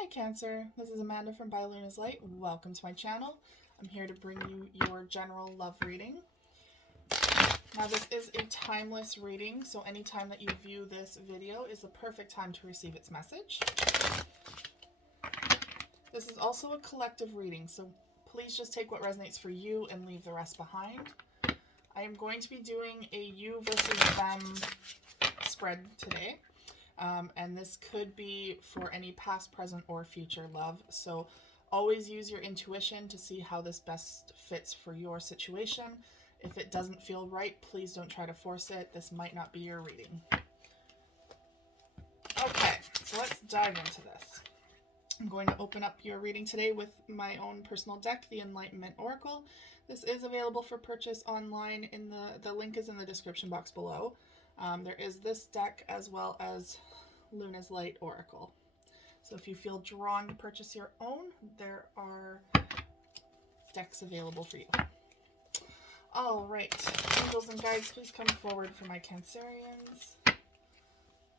Hi Cancer, this is Amanda from By Luna's Light. Welcome to my channel. I'm here to bring you your general love reading. Now this is a timeless reading, so anytime that you view this video is the perfect time to receive its message. This is also a collective reading, so please just take what resonates for you and leave the rest behind. I am going to be doing a you versus them spread today. And this could be for any past, present, or future love. So always use your intuition to see how this best fits for your situation. If it doesn't feel right, please don't try to force it. This might not be your reading. Okay, so let's dive into this. I'm going to open up your reading today with my own personal deck, the Enlightenment Oracle. This is available for purchase online. The link is in the description box below. There is this deck as well as Luna's Light Oracle. So if you feel drawn to purchase your own, there are decks available for you. All right, angels and guides, please come forward for my Cancerians.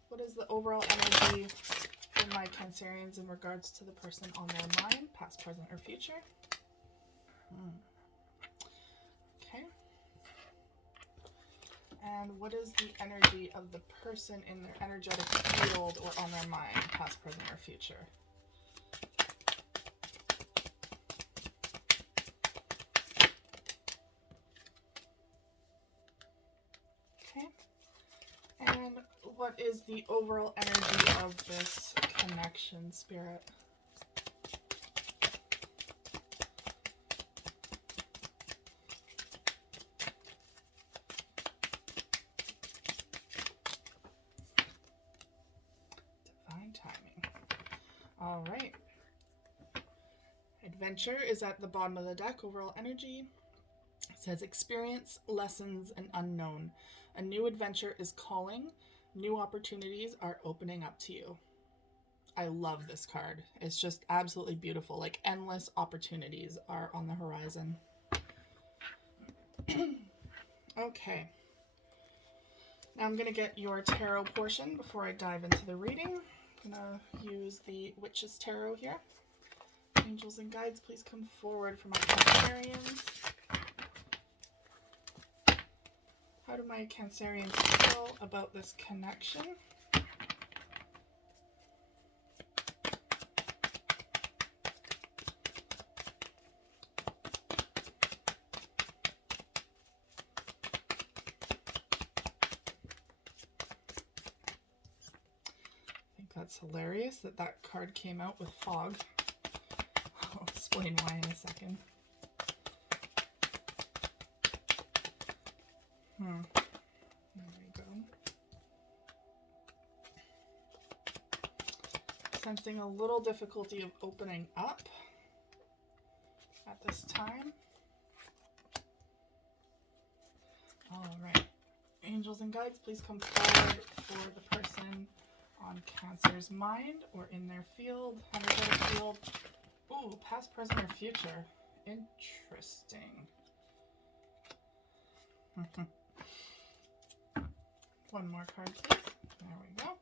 What is the overall energy for my Cancerians in regards to the person on their mind, past, present, or future? Okay. And what is the energy of the person in their energetic field or on their mind, past, present, or future? Okay. And what is the overall energy of this connection, Spirit? Timing. All right. Adventure is at the bottom of the deck. Overall energy. It says experience, lessons, and unknown. A new adventure is calling. New opportunities are opening up to you. I love this card. It's just absolutely beautiful. Like endless opportunities are on the horizon. Okay. Now I'm going to get your tarot portion before I dive into the reading. I'm going to use the Witch's Tarot here. Angels and guides, please come forward for my Cancerians. How do my Cancerians feel about this connection? That's hilarious that that card came out with fog. I'll explain why in a second. There we go. Sensing a little difficulty of opening up at this time. All right. Angels and guides, please come forward for the person on Cancer's mind or in their field, energetic field. Ooh, past, present, or future. Interesting. One more card, please. There we go.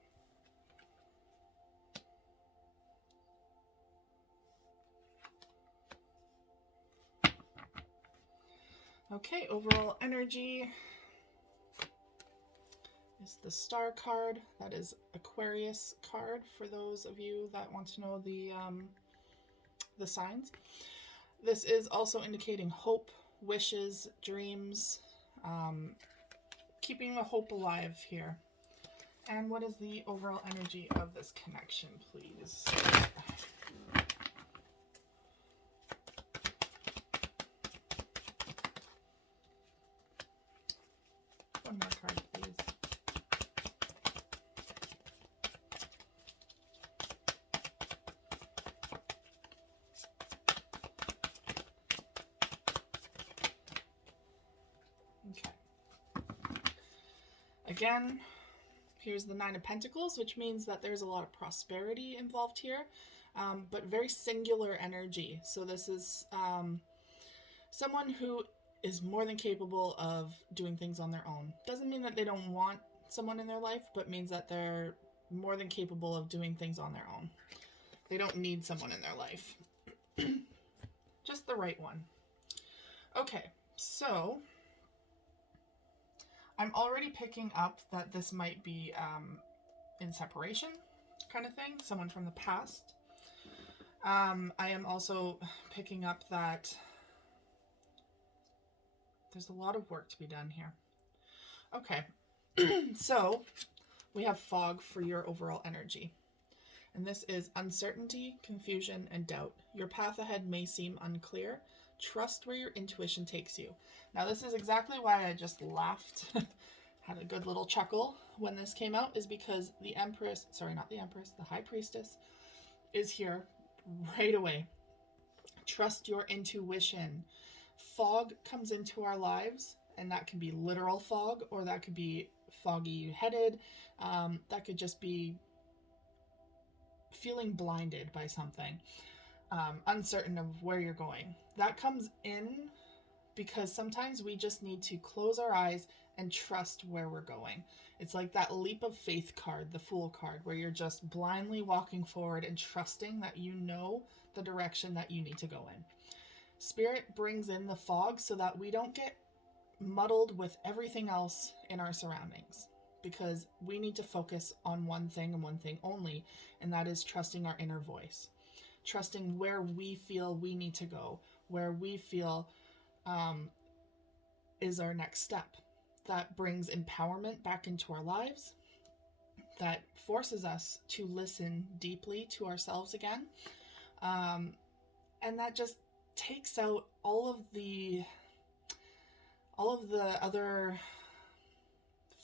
Okay, overall energy is the Star card. That is Aquarius card for those of you that want to know the signs. This is also indicating hope, wishes, dreams, keeping the hope alive here. And what is the overall energy of this connection, please? One more card, please. Okay. Again, here's the Nine of Pentacles, which means that there's a lot of prosperity involved here, but very singular energy. So this is someone who is more than capable of doing things on their own. Doesn't mean that they don't want someone in their life, but means that they're more than capable of doing things on their own. They don't need someone in their life. Just the right one. Okay, so I'm already picking up that this might be in separation kind of thing, someone from the past. I am also picking up that there's a lot of work to be done here. Okay, so we have fog for your overall energy. And this is uncertainty, confusion, and doubt. Your path ahead may seem unclear. Trust where your intuition takes you. Now, this is exactly why I just laughed, had a good little chuckle when this came out, is because the Empress, sorry, not the Empress, the High Priestess is here right away. Trust your intuition. Fog comes into our lives, and that can be literal fog, or that could be foggy-headed. That could just be feeling blinded by something, uncertain of where you're going. That comes in because sometimes we just need to close our eyes and trust where we're going. It's like that leap of faith card, the Fool card, where you're just blindly walking forward and trusting that you know the direction that you need to go in. Spirit brings in the fog so that we don't get muddled with everything else in our surroundings, because we need to focus on one thing and one thing only, and that is trusting our inner voice, trusting where we feel we need to go, where we feel is our next step. That brings empowerment back into our lives, that forces us to listen deeply to ourselves again, and that just takes out all of the other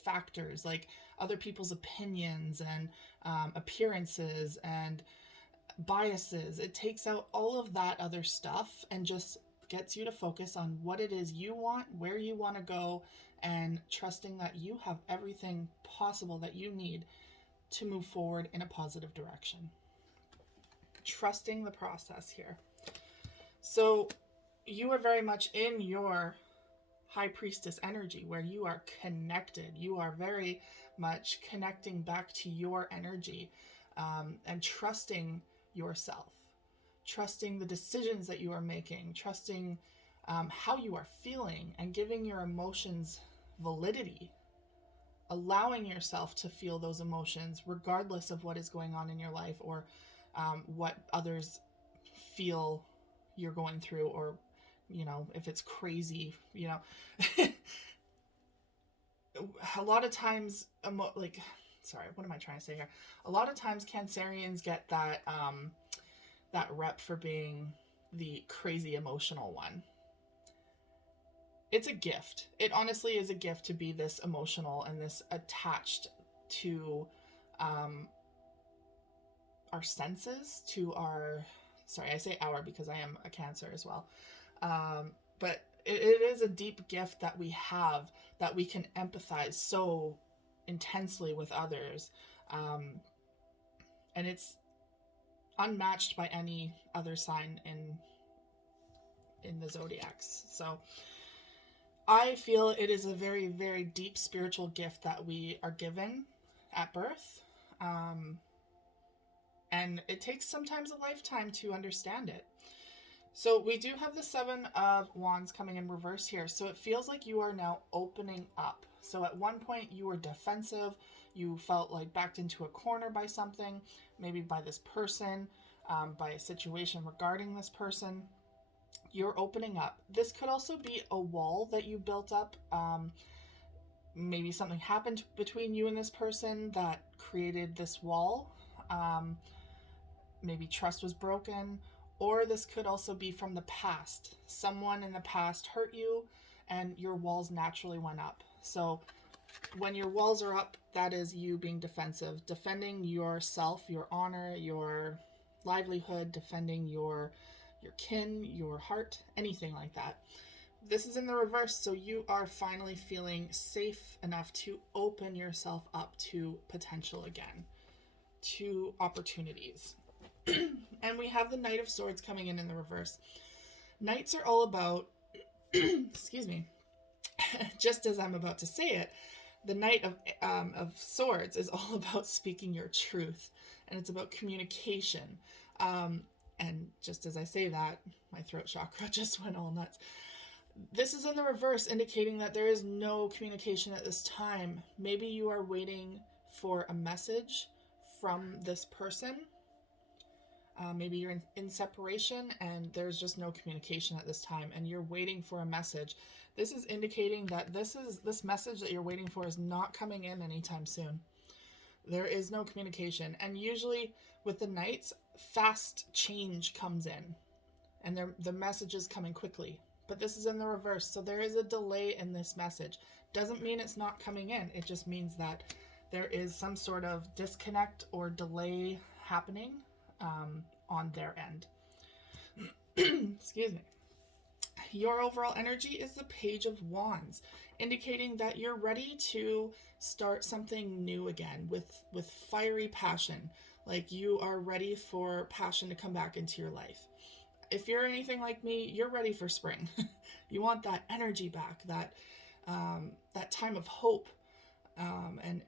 factors, like other people's opinions and appearances and biases. It takes out all of that other stuff and just gets you to focus on what it is you want, where you want to go, and trusting that you have everything possible that you need to move forward in a positive direction. Trusting the process here. So you are very much in your High Priestess energy, where you are connected. You are very much connecting back to your energy, and trusting yourself, trusting the decisions that you are making, trusting how you are feeling, and giving your emotions validity, allowing yourself to feel those emotions regardless of what is going on in your life, or what others feel you're going through, or if it's crazy, a lot of times, what am I trying to say here? A lot of times Cancerians get that rep for being the crazy emotional one. It's a gift. It honestly is a gift to be this emotional and this attached to our senses, to our, I say our because I am a Cancer as well. But it is a deep gift that we have, that we can empathize so intensely with others. And it's unmatched by any other sign in the zodiacs. So I feel it is a very, very deep spiritual gift that we are given at birth. And it takes sometimes a lifetime to understand it. So we do have the Seven of Wands coming in reverse here. So it feels like you are now opening up. So at one point you were defensive. You felt like backed into a corner by something, maybe by this person, by a situation regarding this person. You're opening up. This could also be a wall that you built up. Maybe something happened between you and this person that created this wall. Maybe trust was broken. Or this could also be from the past. Someone in the past hurt you and your walls naturally went up. So when your walls are up, that is you being defensive, defending yourself, your honor, your livelihood, defending your kin, your heart, anything like that. This is in the reverse, so you are finally feeling safe enough to open yourself up to potential again, to opportunities. And we have the Knight of Swords coming in the reverse. Knights are all about, excuse me, just as I'm about to say it, the Knight of Swords is all about speaking your truth, and it's about communication. And just as I say that, my throat chakra just went all nuts. This is in the reverse, indicating that there is no communication at this time. Maybe you are waiting for a message from this person. Maybe you're in separation and there's just no communication at this time and you're waiting for a message. This is indicating that this message that you're waiting for is not coming in anytime soon. There is no communication. And usually with the Knights, fast change comes in and the message is coming quickly. But this is in the reverse. So there is a delay in this message. Doesn't mean it's not coming in. It just means that there is some sort of disconnect or delay happening on their end. Excuse me. Your overall energy is the Page of Wands, indicating that you're ready to start something new again with fiery passion. Like you are ready for passion to come back into your life. If you're anything like me, you're ready for spring. You want that energy back, that time of hope, and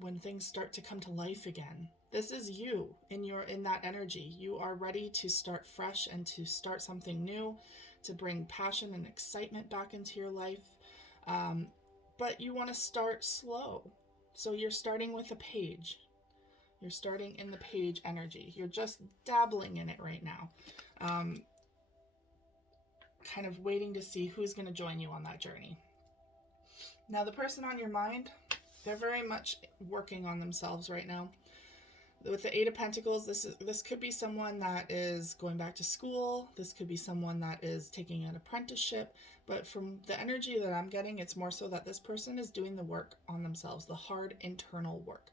when things start to come to life again. This is you in that energy. You are ready to start fresh and to start something new, to bring passion and excitement back into your life. But you want to start slow. So you're starting with a page. You're starting in the page energy. You're just dabbling in it right now. Kind of waiting to see who's going to join you on that journey. Now, the person on your mind, they're very much working on themselves right now. With the Eight of Pentacles, this could be someone that is going back to school. This could be someone that is taking an apprenticeship. But from the energy that I'm getting, it's more so that this person is doing the work on themselves, the hard internal work.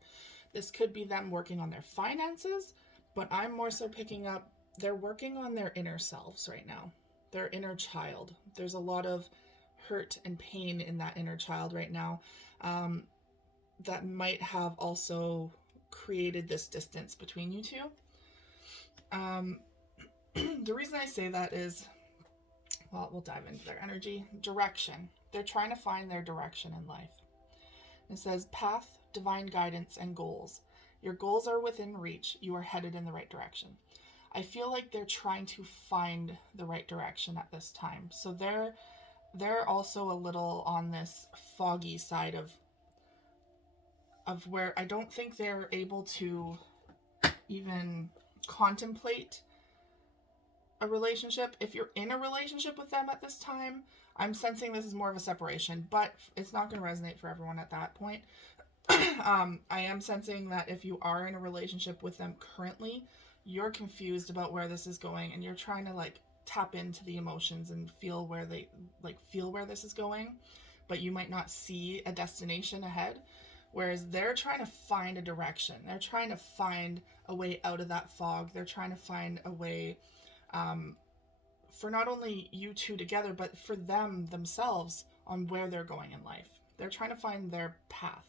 This could be them working on their finances, but I'm more so picking up they're working on their inner selves right now, their inner child. There's a lot of hurt and pain in that inner child right now that might have also created this distance between you two. The reason I say that is, well, we'll dive into their energy. Direction. They're trying to find their direction in life. It says path, divine guidance, and goals. Your goals are within reach. You are headed in the right direction. I feel like they're trying to find the right direction at this time. So they're also a little on this foggy side of where I don't think they're able to even contemplate a relationship. If you're in a relationship with them at this time, I'm sensing this is more of a separation, but it's not going to resonate for everyone at that point. I am sensing that if you are in a relationship with them currently, you're confused about where this is going and you're trying to tap into the emotions and feel where this is going, but you might not see a destination ahead. Whereas they're trying to find a direction. They're trying to find a way out of that fog. They're trying to find a way for not only you two together, but for themselves on where they're going in life. They're trying to find their path.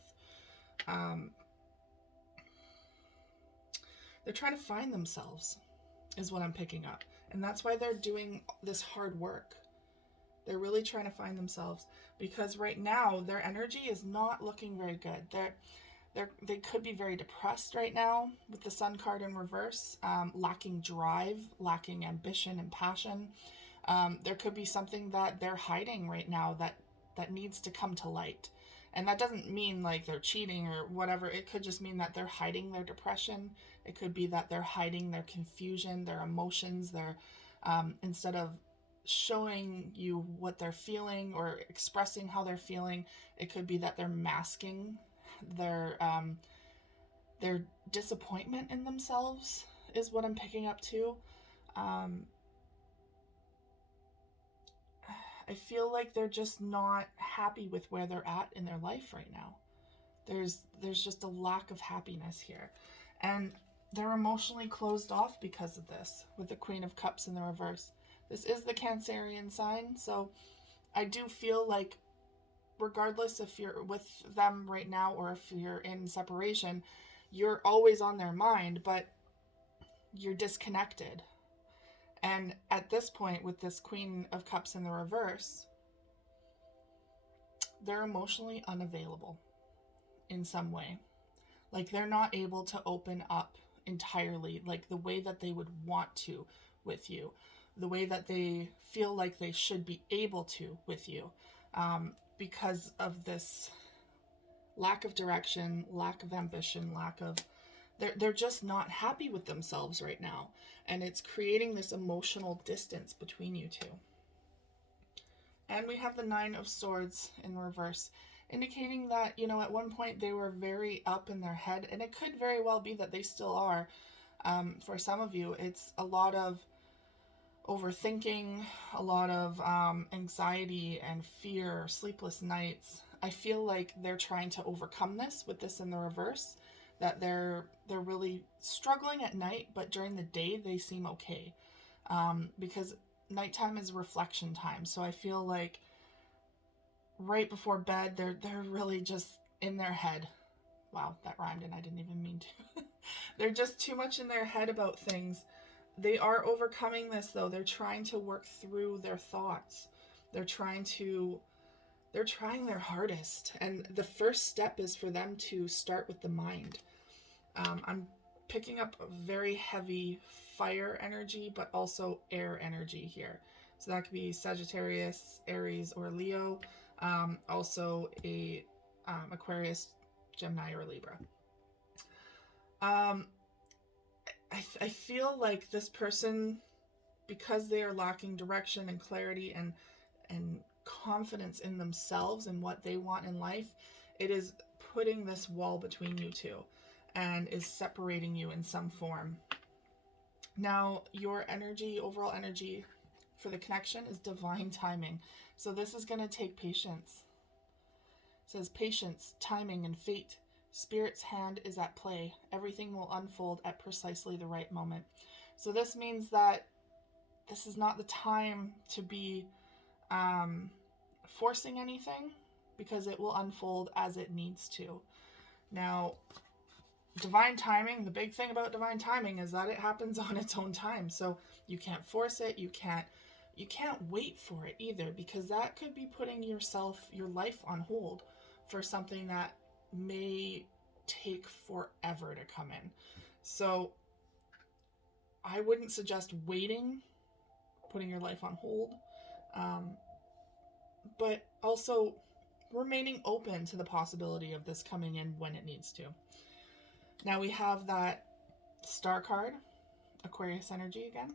They're trying to find themselves is what I'm picking up. And that's why they're doing this hard work. They're really trying to find themselves because right now their energy is not looking very good. They could be very depressed right now with the Sun card in reverse, lacking drive, lacking ambition and passion. There could be something that they're hiding right now that needs to come to light. And that doesn't mean like they're cheating or whatever. It could just mean that they're hiding their depression. It could be that they're hiding their confusion, their emotions, their instead of showing you what they're feeling or expressing how they're feeling, it could be that they're masking their disappointment in themselves is what I'm picking up too. I feel like they're just not happy with where they're at in their life right now. There's just a lack of happiness here. And they're emotionally closed off because of this, with the Queen of Cups in the reverse. This is the Cancerian sign, so I do feel like regardless if you're with them right now or if you're in separation, you're always on their mind, but you're disconnected. And at this point, with this Queen of Cups in the reverse, they're emotionally unavailable in some way. Like they're not able to open up entirely, like the way that they would want to with you, the way that they feel like they should be able to with you, because of this lack of direction, lack of ambition, lack of they're just not happy with themselves right now, and it's creating this emotional distance between you two. And we have the Nine of Swords in reverse, indicating that, you know, at one point they were very up in their head, and it could very well be that they still are. For some of you, it's a lot of overthinking, a lot of anxiety and fear, sleepless nights. I feel like they're trying to overcome this with this in the reverse, that they're really struggling at night, but during the day they seem okay, because nighttime is reflection time. So I feel like right before bed they're really just in their head. Wow, that rhymed and I didn't even mean to. They're just too much in their head about things. They are overcoming this though. They're trying to work through their thoughts. They're trying their hardest. And the first step is for them to start with the mind. I'm picking up a very heavy fire energy, but also air energy here. So that could be Sagittarius, Aries, or Leo. Also a Aquarius, Gemini, or Libra. I feel like this person, because they are lacking direction and clarity and confidence in themselves and what they want in life, it is putting this wall between you two and is separating you in some form. Now, your energy, overall energy for the connection is divine timing. So this is going to take patience. It says patience, timing, and fate. Spirit's hand is at play. Everything will unfold at precisely the right moment. So this means that this is not the time to be forcing anything, because it will unfold as it needs to. Now, divine timing, the big thing about divine timing is that it happens on its own time. So you can't force it. You can't wait for it either, because that could be putting your life on hold for something that may take forever to come in. So I wouldn't suggest waiting, putting your life on hold, but also remaining open to the possibility of this coming in when it needs to. Now we have that Star card, Aquarius energy again.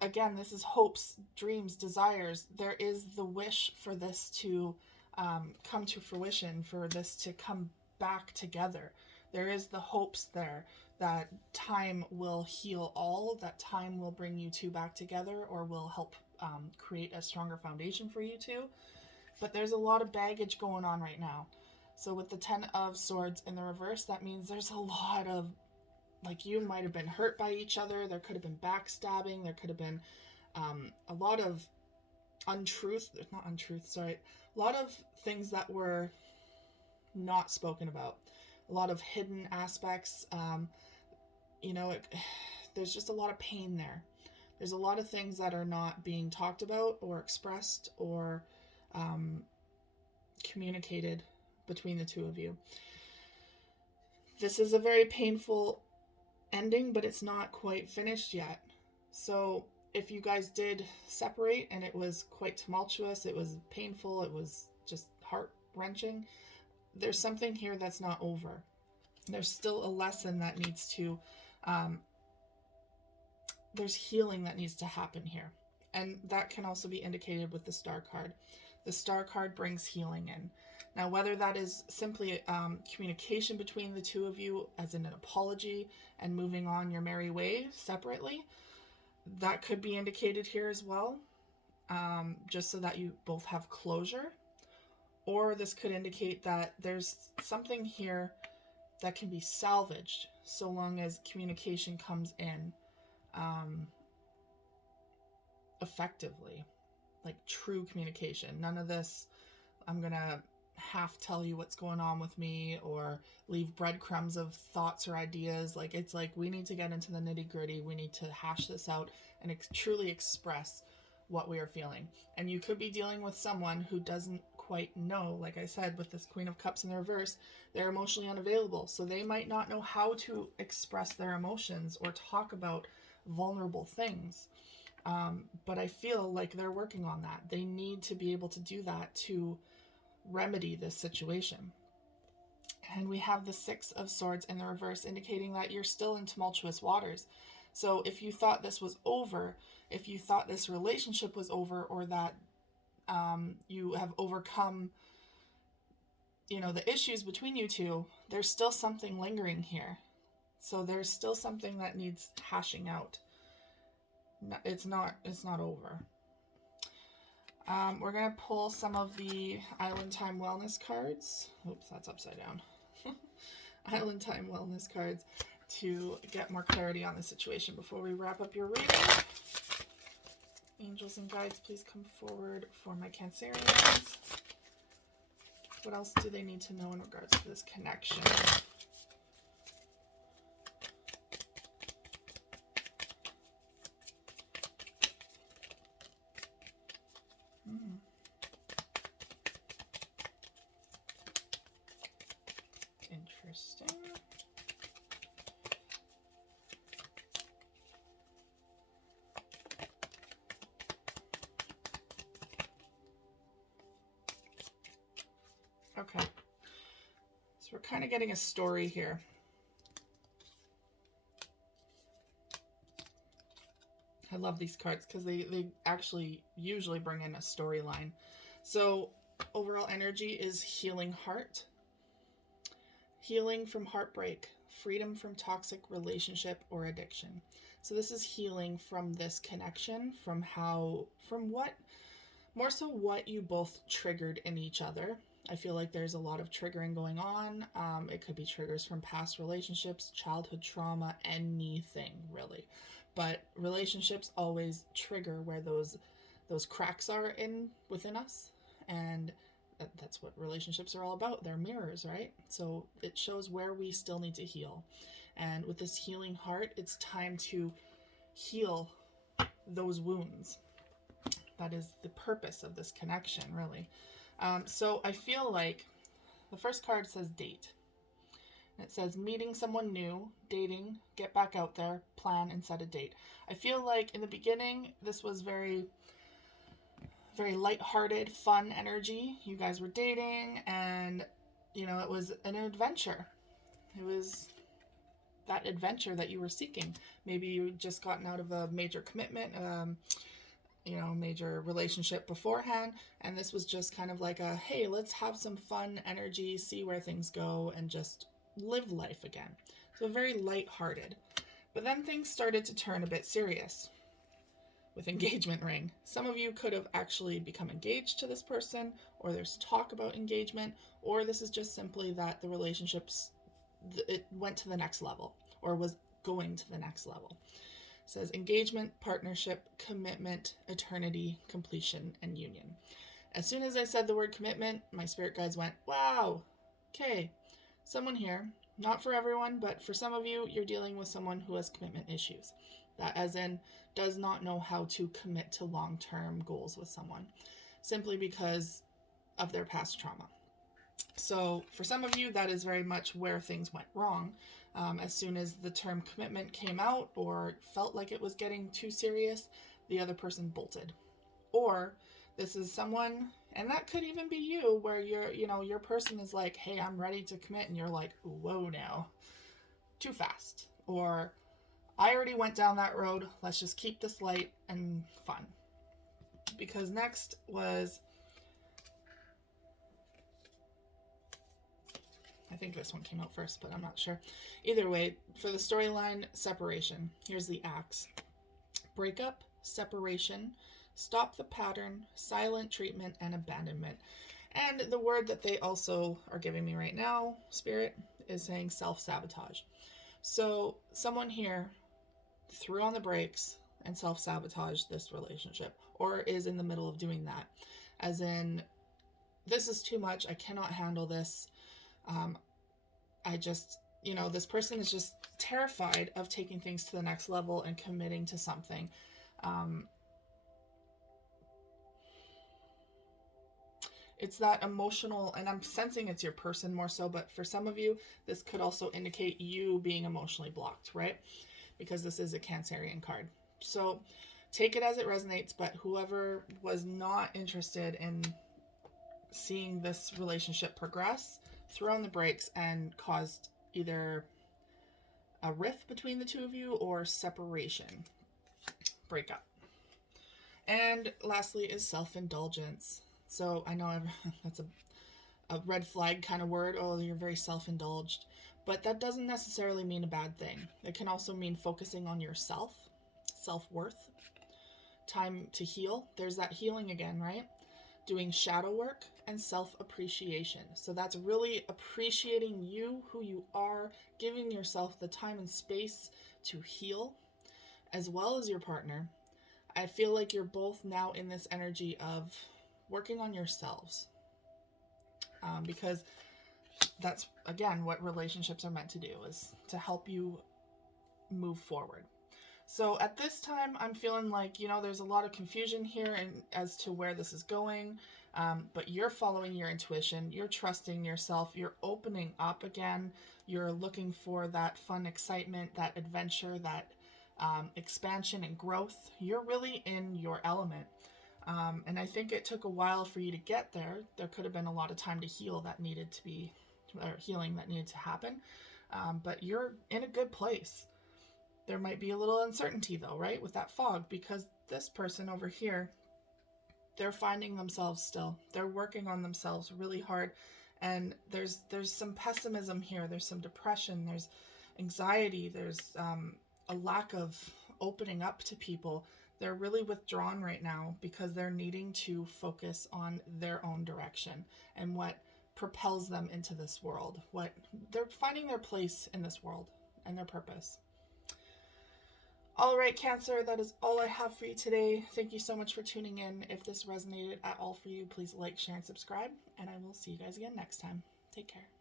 Again, this is hopes, dreams, desires. There is the wish for this to come to fruition, for this to come back together. There is the hopes there that time will heal all, that time will bring you two back together, or will help create a stronger foundation for you two. But there's a lot of baggage going on right now. So with the Ten of Swords in the reverse, that means there's a lot of, like, you might have been hurt by each other. There could have been backstabbing. There could have been a lot of a lot of things that were not spoken about. A lot of hidden aspects. There's just a lot of pain there. There's a lot of things that are not being talked about or expressed or communicated between the two of you. This is a very painful ending, but it's not quite finished yet. So if you guys did separate and it was quite tumultuous, it was painful, it was just heart-wrenching, there's something here that's not over. There's still a lesson that needs to, there's healing that needs to happen here. And that can also be indicated with the Star card. The Star card brings healing in. Now, whether that is simply communication between the two of you, as in an apology, and moving on your merry way separately, that could be indicated here as well, just so that you both have closure. Or this could indicate that there's something here that can be salvaged so long as communication comes in effectively, like true communication. None of this, I'm gonna half tell you what's going on with me or leave breadcrumbs of thoughts or ideas. Like, it's like we need to get into the nitty-gritty. We need to hash this out and truly express what we are feeling. And you could be dealing with someone who doesn't quite know. Like I said, with this Queen of Cups in the reverse, they're emotionally unavailable. So they might not know how to express their emotions or talk about vulnerable things. But I feel like they're working on that. They need to be able to do that to remedy this situation. And we have the Six of Swords in the reverse, indicating that you're still in tumultuous waters. So if you thought this was over, if you thought this relationship was over, or that you have overcome, the issues between you two, there's still something lingering here. So there's still something that needs hashing out. It's not over. We're going to pull some of the Island Time Wellness cards. Oops, that's upside down. Island Time Wellness cards to get more clarity on the situation before we wrap up your reading. Angels and guides, please come forward for my Cancerians. What else do they need to know in regards to this connection? Interesting. Okay. So we're kind of getting a story here. I love these cards because they actually usually bring in a storyline. So overall energy is healing heart, healing from heartbreak, freedom from toxic relationship or addiction. So this is healing from this connection, from what you both triggered in each other. I feel like there's a lot of triggering going on. It could be triggers from past relationships, childhood trauma, anything really. But relationships always trigger where those cracks are within us, and that's what relationships are all about. They're mirrors, right? So it shows where we still need to heal. And with this healing heart, it's time to heal those wounds. That is the purpose of this connection, really. So I feel like the first card says date. It says meeting someone new, dating, get back out there, plan and set a date. I feel like in the beginning, this was very, very lighthearted, fun energy. You guys were dating and, it was an adventure. It was that adventure that you were seeking. Maybe you just gotten out of a major commitment, major relationship beforehand, and this was just kind of like a, hey, let's have some fun energy, see where things go, and just live life again. So very lighthearted. But then things started to turn a bit serious with engagement ring. Some of you could have actually become engaged to this person, or there's talk about engagement, or this is just simply that the relationships, it went to the next level, or was going to the next level. It says engagement, partnership, commitment, eternity, completion, and union. As soon as I said the word commitment, my spirit guides went, wow, okay, someone here, not for everyone, but for some of you, you're dealing with someone who has commitment issues. That as in, does not know how to commit to long-term goals with someone, simply because of their past trauma. So for some of you, that is very much where things went wrong. As soon as the term commitment came out or felt like it was getting too serious, the other person bolted. Or this is someone, and that could even be you, where your person is like, hey, I'm ready to commit, and you're like, whoa now, too fast. Or I already went down that road, let's just keep this light and fun. Because next was, I think this one came out first, but I'm not sure. Either way, for the storyline, separation. Here's the axe. Breakup, separation, stop the pattern, silent treatment, and abandonment. And the word that they also are giving me right now, Spirit, is saying self-sabotage. So someone here threw on the brakes and self-sabotage this relationship, or is in the middle of doing that. As in, this is too much, I cannot handle this. This person is just terrified of taking things to the next level and committing to something. It's that emotional, and I'm sensing it's your person more so, but for some of you, this could also indicate you being emotionally blocked, right? Because this is a Cancerian card. So take it as it resonates, but whoever was not interested in seeing this relationship progress, throw on the brakes and caused either a rift between the two of you or separation, breakup. And lastly is self-indulgence. So I know that's a red flag kind of word. Oh, you're very self-indulged. But that doesn't necessarily mean a bad thing. It can also mean focusing on yourself, self-worth, time to heal. There's that healing again, right? Doing shadow work and self-appreciation. So that's really appreciating you, who you are, giving yourself the time and space to heal, as well as your partner. I feel like you're both now in this energy of working on yourselves, because that's, again, what relationships are meant to do, is to help you move forward. So at this time, I'm feeling like, there's a lot of confusion here as to where this is going, but you're following your intuition, you're trusting yourself, you're opening up again, you're looking for that fun excitement, that adventure, that expansion and growth. You're really in your element. And I think it took a while for you to get there. There could have been a lot of time to heal that needed to be, or healing that needed to happen. But you're in a good place. There might be a little uncertainty though, right? With that fog, because this person over here, they're finding themselves still. They're working on themselves really hard. And there's some pessimism here. There's some depression. There's anxiety. There's a lack of opening up to people. They're really withdrawn right now because they're needing to focus on their own direction and what propels them into this world. What they're finding their place in this world and their purpose. All right, Cancer, that is all I have for you today. Thank you so much for tuning in. If this resonated at all for you, please like, share, and subscribe, and I will see you guys again next time. Take care.